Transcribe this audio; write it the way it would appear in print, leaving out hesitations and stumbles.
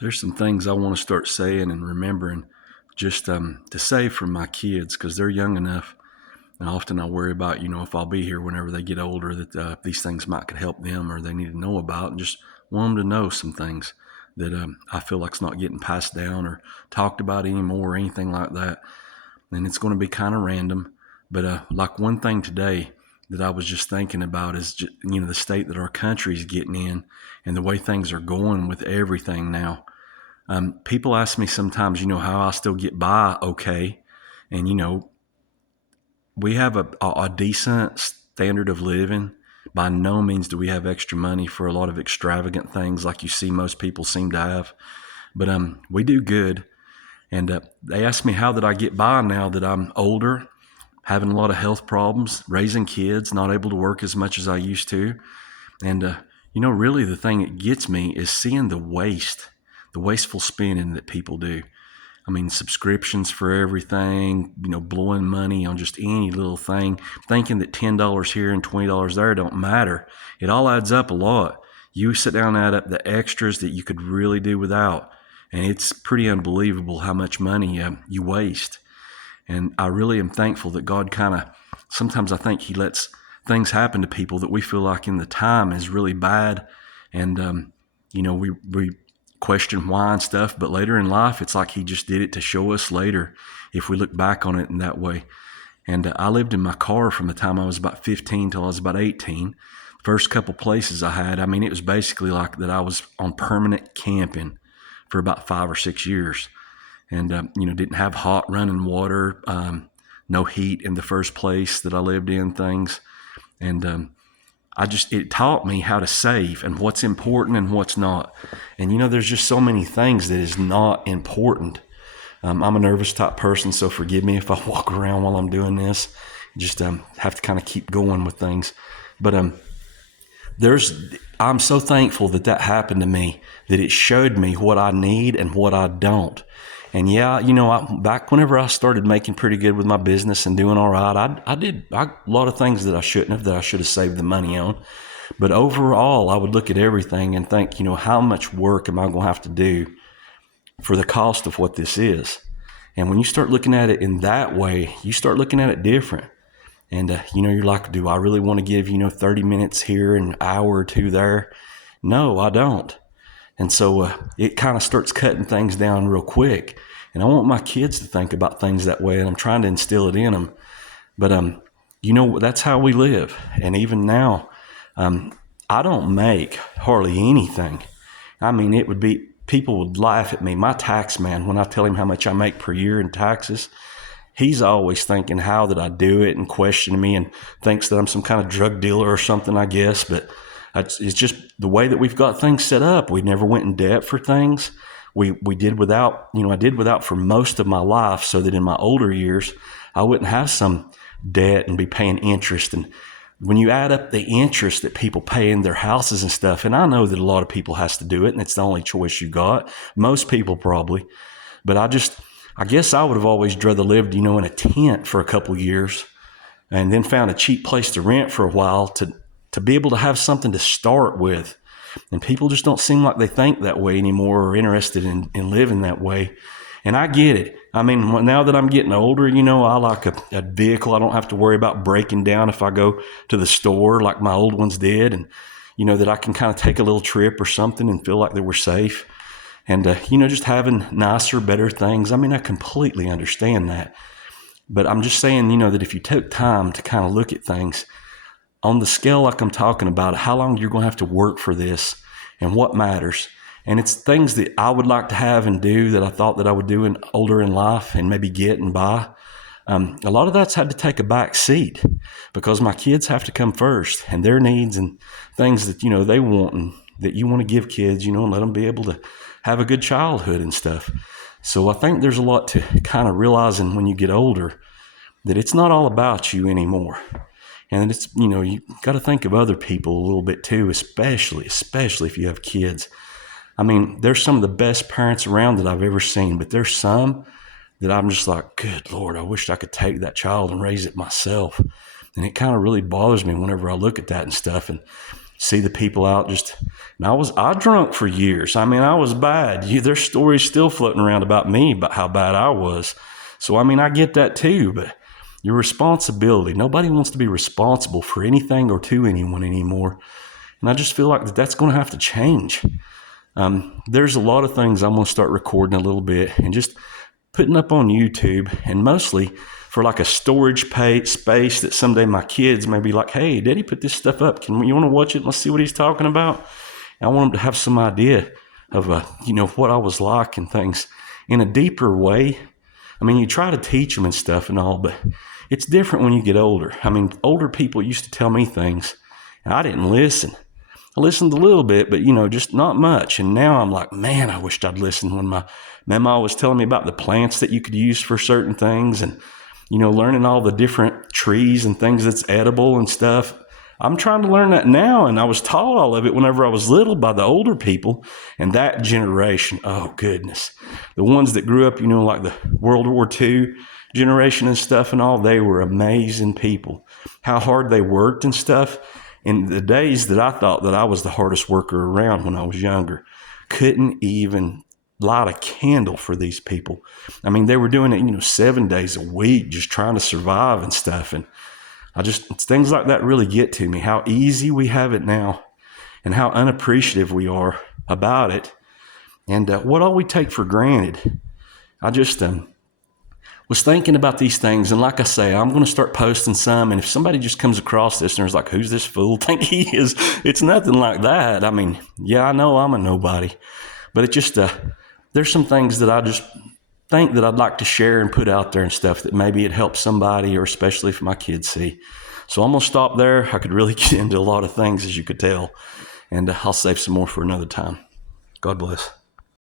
There's some things I want to start saying and remembering just to say for my kids because they're young enough. And often I worry about, if I'll be here whenever they get older, that these things might could help them or they need to know about, and just want them to know some things that I feel like it's not getting passed down or talked about anymore or anything like that. And it's going to be kind of random. But like one thing today that I was just thinking about is, the state that our country is getting in and the way things are going with everything now. People ask me sometimes, how I still get by okay. And, we have a decent standard of living. By no means do we have extra money for a lot of extravagant things like you see most people seem to have. But we do good. And they ask me how did I get by now that I'm older, having a lot of health problems, raising kids, not able to work as much as I used to. And, really the thing that gets me is seeing the wasteful spending that people do. I mean, subscriptions for everything, blowing money on just any little thing, thinking that $10 here and $20 there don't matter. It all adds up a lot. You sit down and add up the extras that you could really do without, and it's pretty unbelievable how much money you waste. And I really am thankful that God sometimes I think He lets things happen to people that we feel like in the time is really bad. And, we question why and stuff, but later in life, it's like He just did it to show us later if we look back on it in that way. And I lived in my car from the time I was about 15 till I was about 18. First couple places I had, it was basically like that I was on permanent camping for about 5 or 6 years. And, didn't have hot running water, no heat in the first place that I lived in, things. And it taught me how to save and what's important and what's not. And, there's just so many things that is not important. I'm a nervous type person, so forgive me if I walk around while I'm doing this. Just have to kind of keep going with things. But I'm so thankful that happened to me, that it showed me what I need and what I don't. And yeah, back whenever I started making pretty good with my business and doing all right, I did a lot of things that I shouldn't have, that I should have saved the money on. But overall, I would look at everything and think, how much work am I going to have to do for the cost of what this is? And when you start looking at it in that way, you start looking at it different. And, you're like, do I really want to give, 30 minutes here and an hour or two there? No, I don't. And so it kind of starts cutting things down real quick. And I want my kids to think about things that way, and I'm trying to instill it in them. But, that's how we live. And even now, I don't make hardly anything. It would be, people would laugh at me. My tax man, when I tell him how much I make per year in taxes, he's always thinking how did I do it and questioning me and thinks that I'm some kind of drug dealer or something, I guess. But it's just the way that we've got things set up. We never went in debt for things. We did without, I did without for most of my life so that in my older years, I wouldn't have some debt and be paying interest. And when you add up the interest that people pay in their houses and stuff, and I know that a lot of people has to do it and it's the only choice you got. Most people probably. But I guess I would have always rather lived, in a tent for a couple of years and then found a cheap place to rent for a while to be able to have something to start with. And people just don't seem like they think that way anymore or interested in living that way. And I get it. Now that I'm getting older, I like a vehicle. I don't have to worry about breaking down if I go to the store like my old ones did. And, that I can kind of take a little trip or something and feel like that we're safe. And, just having nicer, better things. I completely understand that. But I'm just saying, that if you took time to kind of look at things on the scale like I'm talking about, how long you're going to have to work for this and what matters. And it's things that I would like to have and do that I thought that I would do older in life and maybe get and buy. A lot of that's had to take a back seat because my kids have to come first and their needs and things that, they want and that you want to give kids, and let them be able to have a good childhood and stuff. So I think there's a lot to kind of realizing when you get older that it's not all about you anymore. And it's, you got to think of other people a little bit too, especially if you have kids. There's some of the best parents around that I've ever seen, but there's some that I'm just like, good Lord, I wish I could take that child and raise it myself. And it kind of really bothers me whenever I look at that and stuff. And see the people out just, and I drunk for years. I mean, I was bad. There's stories still floating around about me, about how bad I was. So, I mean, I get that too, but your responsibility, nobody wants to be responsible for anything or to anyone anymore. And I just feel like that's going to have to change. There's a lot of things I'm going to start recording a little bit and just putting up on YouTube, and mostly for like a storage space that someday my kids may be like, hey, Daddy put this stuff up. You want to watch it? Let's see what he's talking about. And I want them to have some idea of, what I was like and things in a deeper way. I mean, you try to teach them and stuff and all, but it's different when you get older. I mean, older people used to tell me things and I didn't listen. I listened a little bit, but, just not much. And now I'm like, man, I wished I'd listened when my mama was telling me about the plants that you could use for certain things and, learning all the different trees and things that's edible and stuff. I'm trying to learn that now, and I was taught all of it whenever I was little by the older people. And that generation, oh, goodness. The ones that grew up, like the World War II generation and stuff and all, they were amazing people. How hard they worked and stuff. In the days that I thought that I was the hardest worker around when I was younger, couldn't even light a candle for these people. I mean, they were doing it, 7 days a week, just trying to survive and stuff. And things like that really get to me, how easy we have it now and how unappreciative we are about it and what all we take for granted. I just was thinking about these things, and like I say, I'm going to start posting some, and if somebody just comes across this and is like, who's this fool think he is? It's nothing like that. I mean, yeah, I know I'm a nobody, but it just, there's some things that I just think that I'd like to share and put out there and stuff that maybe it helps somebody, or especially if my kids see. So I'm going to stop there. I could really get into a lot of things, as you could tell, and I'll save some more for another time. God bless.